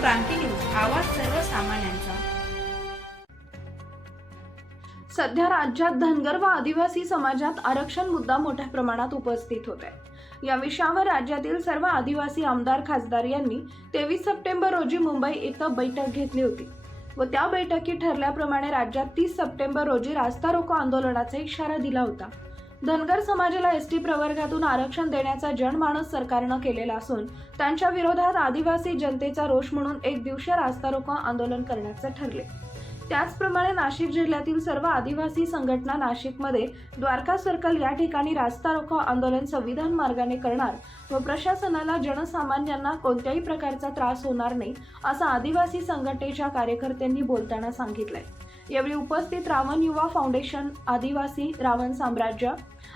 क्रांती news आवाज सर्वसामान्यांचा. सध्या राज्यात धनगर व आदिवासी समाजात आरक्षण मुद्दा मोठ्या प्रमाणात उपस्थित होत आहे. या विषयावर राज्यातील सर्व आदिवासी आमदार खासदार यांनी तेवीस सप्टेंबर रोजी मुंबई इथं बैठक घेतली होती व त्या बैठकीत ठरल्याप्रमाणे राज्यात तीस सप्टेंबर रोजी रास्ता रोको आंदोलनाचा इशारा दिला होता. धनगर समाजाला एस टी प्रवर्गातून आरक्षण देण्याचा जनमानस सरकारनं केलेला असून त्यांच्या विरोधात आदिवासी जनतेचा रोष म्हणून एक दिवशीय रास्ता रोको आंदोलन करण्याचे ठरले. त्याचप्रमाणे नाशिक जिल्ह्यातील सर्व आदिवासी संघटना नाशिकमध्ये द्वारका सर्कल या ठिकाणी रास्ता रोको आंदोलन संविधान मार्गाने करणार व प्रशासनाला जनसामान्यांना कोणत्याही प्रकारचा त्रास होणार नाही असं आदिवासी संघटनेच्या कार्यकर्त्यांनी बोलताना सांगितलंय. यावेळी उपस्थित रावण युवा फाउंडेशन आदिवासी रावण साम्राज्य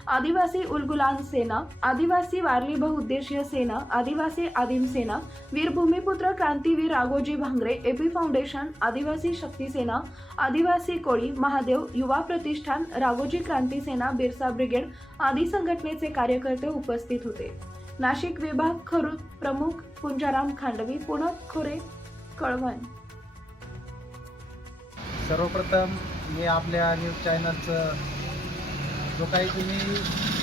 आदिवासी उलगुलान सेना आदिवासी वारली बहुउद्देशीय सेना आदिवासी आदिम सेना वीर भूमिपुत्र क्रांतीवीर राघोजी भांगरे एपी फाउंडेशन आदिवासी शक्ती सेना आदिवासी कोळी महादेव युवा प्रतिष्ठान राघोजी क्रांती सेना बिरसा ब्रिगेड आदी संघटनेचे कार्यकर्ते उपस्थित होते. नाशिक विभाग खरुद प्रमुख पुंजाराम खांडवी पुणत खोरे कळवण. सर्वप्रथम मी आपल्या न्यूज चॅनलचं जो काही तुम्ही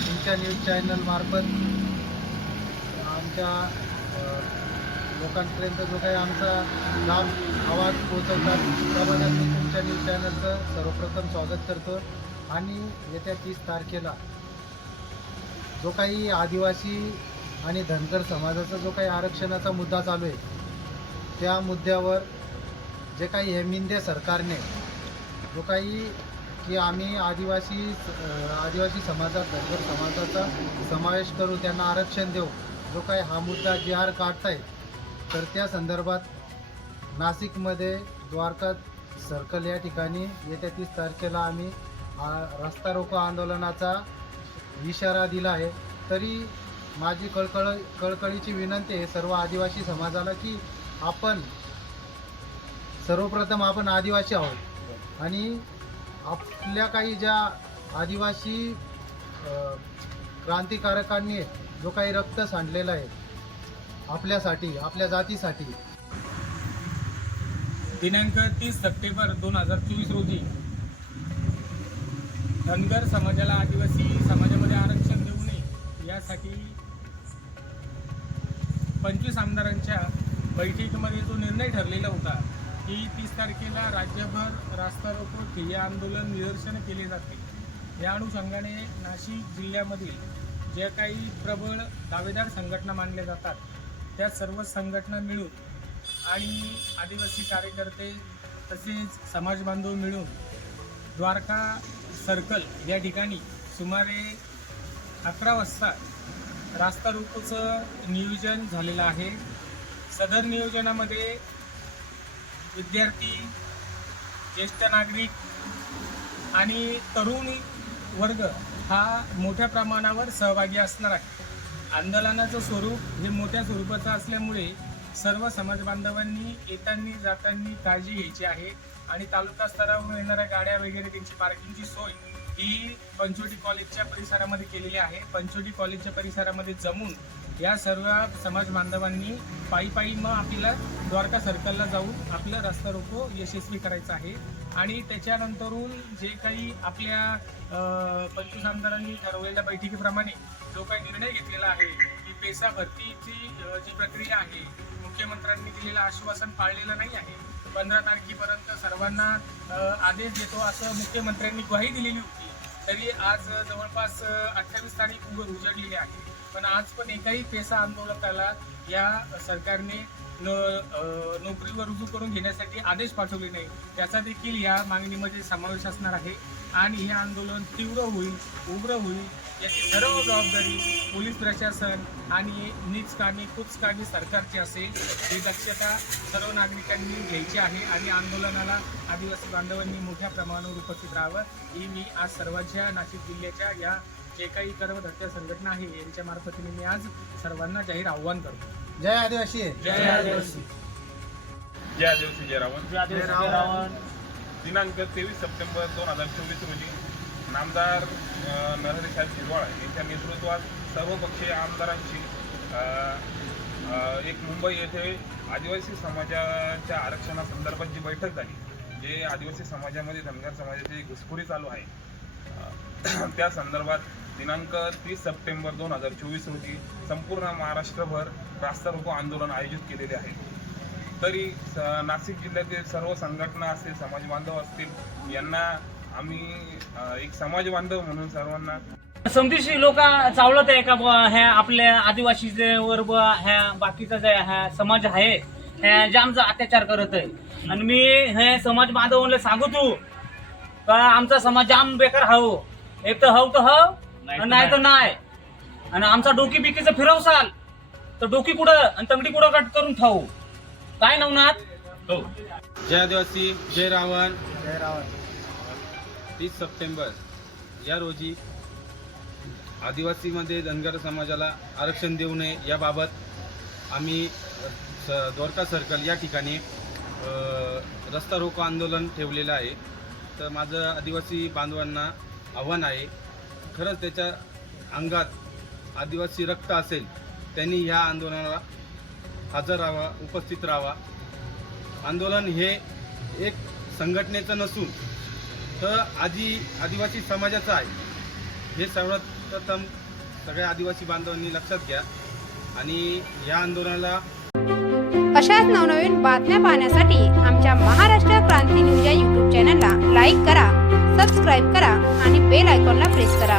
तुमच्या न्यूज चॅनलमार्फत आमच्या लोकांपर्यंत जो काही आमचा लाभ आवाज पोहोचवतात त्याबद्दल मी तुमच्या न्यूज चॅनलचं सर्वप्रथम स्वागत करतो. आणि येत्या तीस तारखेला जो काही आदिवासी आणि धनगर समाजाचा जो काही आरक्षणाचा मुद्दा चालू आहे त्या मुद्द्यावर जे काही हे मिंदे सरकारने जो काही की आम्ही आदिवासी आदिवासी समाजात धनगर समाजाचा समावेश करू त्यांना आरक्षण देऊ जो काही हा मुद्दा जी आर काढताय तर त्या संदर्भात नाशिकमध्ये द्वारका सर्कल या ठिकाणी येत्या तीस तारखेला आम्ही रस्ता रोको आंदोलनाचा इशारा दिला आहे. तरी माझी कळकळ कळकळीची विनंती आहे सर्व आदिवासी समाजाला की आपण सर्वप्रथम आपण आदिवासी आहोत. आणि आपल्या काही ज्या आदिवासी क्रांतिकारकांनी जो काही रक्त सांडलेला आहे आपल्यासाठी आपल्या जातीसाठी. दिनांक तीस सप्टेंबर दोन हजार चोवीस रोजी धनगर समाजाला आदिवासी समाजामध्ये आरक्षण देऊ नये यासाठी पंचवीस आमदारांच्या बैठकीमध्ये जो निर्णय ठरलेला होता ती तीस तारखेला राज्यभर रास्ता रोको ठिय्या आंदोलन निदर्शन केले जाते. या अनुषंगाने नाशिक जिल्ह्यामधील ज्या काही प्रबळ दावेदार संघटना मानल्या जातात त्या सर्व संघटना मिळून आणि आदिवासी कार्यकर्ते तसेच समाज बांधव मिळून द्वारका सर्कल या ठिकाणी सुमारे अकरा वाजता रास्ता रोकोचं नियोजन झालेलं आहे. सदर नियोजनामध्ये विद्यार्थी ज्येष्ठ नागरिक आणि तरुण वर्ग हा मोठ्या प्रमाणावर सहभागी असणार आहे. आंदोलनाचं स्वरूप हे मोठ्या स्वरूपाचं असल्यामुळे सर्व समाजबांधवांनी येताना येतानी जातानी काळजी घ्यायची आहे आणि तालुका स्तरावर येणाऱ्या गाड्या वगैरे त्यांची पार्किंगची सोय ही पंचवटी कॉलेजच्या परिसरामध्ये केलेली आहे. पंचवटी कॉलेजच्या परिसरामध्ये जमून या सर्व समाज बांधवांनी पायी पायी मग आपल्याला द्वारका सर्कलला जाऊन आपलं रस्ता रोको यशस्वी करायचं आहे. आणि त्याच्यानंतरून जे काही आपल्या पंचवीस आमदारांनी ठरवलेल्या बैठकीप्रमाणे जो काही निर्णय घेतलेला आहे की पेसा भरतीची जी प्रक्रिया आहे मुख्यमंत्र्यांनी दिलेलं आश्वासन पाळलेलं नाही आहे. पंधरा तारखेपर्यंत सर्वांना आदेश देतो असं मुख्यमंत्र्यांनी ग्वाही दिलेली होती. तरी आज जवळपास अठ्ठावीस तारीख उघड उजडलेली आहे. पण आज पण एकाही पेसा आंदोलकाला या सरकारने न नोकरीवर रुजू करून घेण्यासाठी आदेश पाठवले नाही. त्याचा देखील या मागणीमध्ये समावेश असणार आहे. आणि हे आंदोलन तीव्र होईल उग्र होईल याची सर्व जबाबदारी पोलीस प्रशासन आणि नीच कामी कुच कामी सरकारची असेल. ही दक्षता सर्व नागरिकांनी घ्यायची आहे आणि आंदोलनाला आदिवासी बांधवांनी मोठ्या प्रमाणावर उपस्थित राहावं. ही मी आज सर्वांच्या नाशिक जिल्ह्याच्या या जे काही कर्मधत्या संघटना आहे यांच्या मार्फतीने मी आज सर्वांना जाहीर आव्हान करतो. जय आदिवासी. जय आदिवासी. जय आदिवासी जय रावण. जय रावण. दिनांक तेवीस सप्टेंबर दोन हजार चोवीस रोजी नामदार अ, शिरवाळ यांच्या नेतृत्वात सर्वपक्षीय आमदारांची एक मुंबई येथे आदिवासी समाजाच्या आरक्षणासंदर्भात जी बैठक झाली जे आदिवासी समाजामध्ये धनगर समाजाची घुसखोरी चालू आहे त्या संदर्भात दिनांक तीस सप्टेंबर दोन हजार चोवीस रोजी संपूर्ण महाराष्ट्रभर रास्ता रोको आंदोलन आयोजित केलेले आहे. तरी स- नाशिक जिल्ह्यातील सर्व संघटना असतील समाज बांधव असतील यांना आम्ही एक समाज बांधव म्हणून सर्वांना समतीशी लोक चावलत आहे का बुवा? ह्या आपल्या आदिवासीचे वर बुवा ह्या बाकीचा जे ह्या समाज आहे ह्या जामचा अत्याचार करत आहे. आणि मी हे समाज बांधवांना सांगतो का आमचा समाज जाम बेकार हाव. एक तर हव तर हव? नाही तर नाही. आणि आमचा डोकी बिकीचं फिरवसाल तर डोकी कुठं आणि तंगडी कुठं कट करून ठाऊ? काय नवनाथ? हो. जय आदिवासी जय रावण. जय रावण. तीस सप्टेंबर या रोजी आदिवासीमध्ये धनगर समाजाला आरक्षण देऊ नये याबाबत आम्ही स द्वारका सर्कल या ठिकाणी रस्ता रोको आंदोलन ठेवलेलं आहे. तर माझं आदिवासी बांधवांना आव्हान आहे खरंच त्याच्या अंगात आदिवासी रक्त असेल त्यांनी ह्या आंदोलनाला हजर राहावा उपस्थित राहावा. आंदोलन हे एक संघटनेचं नसून तर आधी आदिवासी समाजाचं आहे. हे सर्वप्रथम सगळ्या आदिवासी बांधवांनी लक्षात घ्या आणि या आंदोलनाला अशाच नवनवीन बातम्या पाहण्यासाठी आमच्या महाराष्ट्र क्रांती न्यूज या यूट्यूब चॅनलला लाईक करा सबस्क्राईब करा आणि बेल आयकॉनला प्रेस करा.